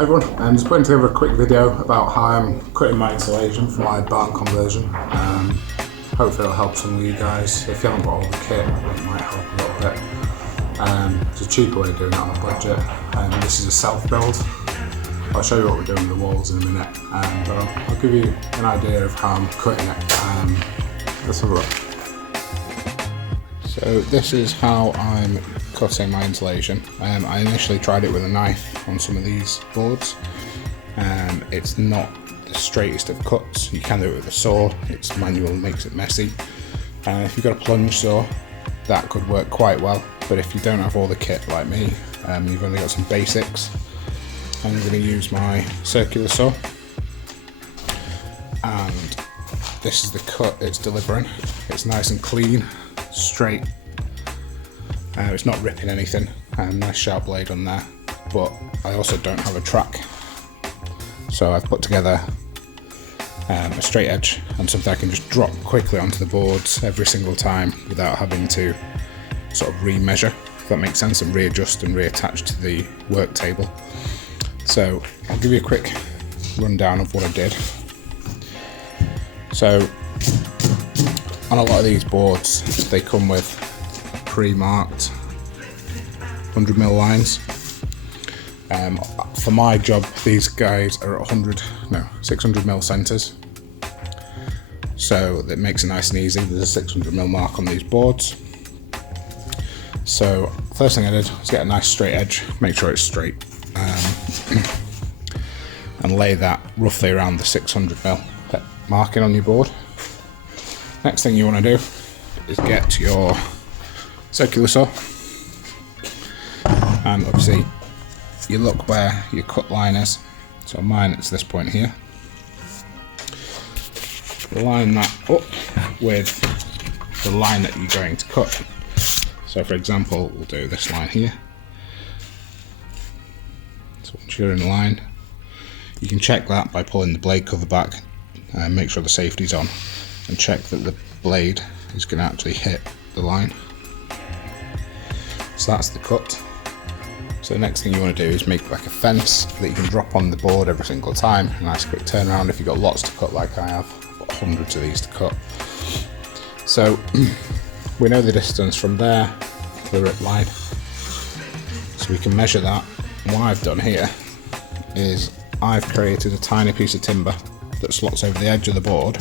Everyone, I'm just putting together a quick video about how I'm cutting my insulation for my barn conversion. Hopefully it'll help some of you guys. If you haven't got all the kit, it might help a little bit. It's a cheaper way of doing it on a budget. This is a self-build. I'll show you what we're doing with the walls in a minute, but I'll give you an idea of how I'm cutting it. Let's have a look. So this is how I'm cutting my insulation. I initially tried it with a knife on some of these boards. It's not the straightest of cuts. You can do it with a saw. It's manual and makes it messy. If you've got a plunge saw, that could work quite well. But if you don't have all the kit like me, you've only got some basics. I'm going to use my circular saw, and this is the cut it's delivering. It's nice and clean, straight. It's not ripping anything. Nice sharp blade on there, but I also don't have a track, so I've put together a straight edge and something I can just drop quickly onto the boards every single time without having to sort of re-measure, if that makes sense, and readjust and reattach to the work table. So I'll give you a quick rundown of what I did. So on a lot of these boards, they come with pre-marked 100mm lines. For my job, these guys are at 600mm centres. So that makes it nice and easy. There's a 600mm mark on these boards. So first thing I did was get a nice straight edge, make sure it's straight. And lay that roughly around the 600mm marking on your board. Next thing you want to do is get your circular saw, and obviously you look where your cut line is. So mine, it's this point here. Line that up with the line that you're going to cut. So for example, we'll do this line here. So once you're in line, you can check that by pulling the blade cover back and make sure the safety's on, and check that the blade is going to actually hit the line. So that's the cut. So the next thing you want to do is make like a fence that you can drop on the board every single time. A nice quick turnaround if you've got lots to cut like I have. I've got hundreds of these to cut. So we know the distance from there to the rip line, so we can measure that. And what I've done here is I've created a tiny piece of timber that slots over the edge of the board.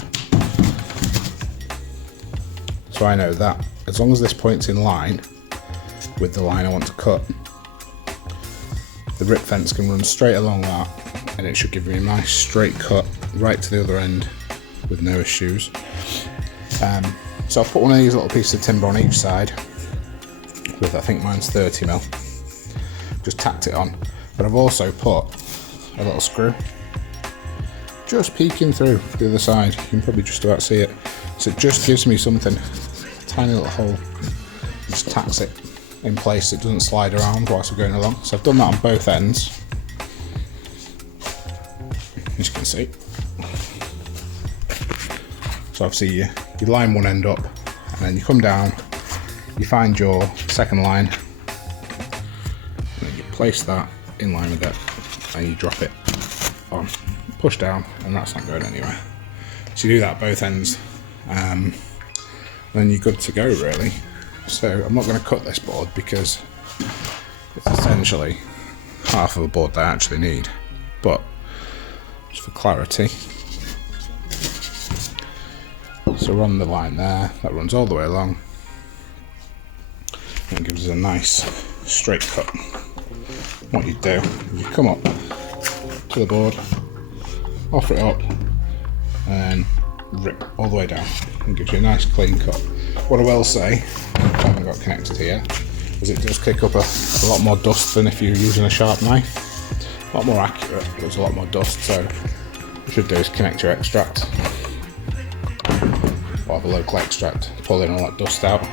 So I know that as long as this point's in line with the line I want to cut, the rip fence can run straight along that, and it should give me a nice straight cut right to the other end with no issues. So I've put one of these little pieces of timber on each side with, I think mine's 30mm. Just tacked it on, but I've also put a little screw just peeking through the other side. You can probably just about see it. So it just gives me something, a tiny little hole, just tacks it in place. It doesn't slide around whilst we're going along. So I've done that on both ends, as you can see. So obviously you line one end up, and then you come down, you find your second line, and then you place that in line with it, and you drop it on, push down, and that's not going anywhere. So you do that both ends, then you're good to go really. So I'm not going to cut this board because it's essentially half of a board that I actually need, but just for clarity. So run the line there, that runs all the way along, and gives us a nice straight cut. What you do, you come up to the board, offer it up, and rip all the way down, and gives you a nice clean cut. What I will say, I haven't got connected here, is it does kick up a lot more dust than if you're using a sharp knife. A lot more accurate, but there's a lot more dust, so what you should do is connect your extract, or have a local extract, pulling all that dust out,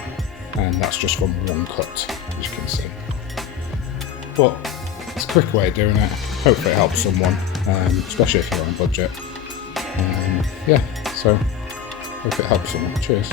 and that's just from one cut, as you can see. But it's a quick way of doing it. Hopefully it helps someone, especially if you're on a budget. Yeah, so hope it helps someone. Cheers.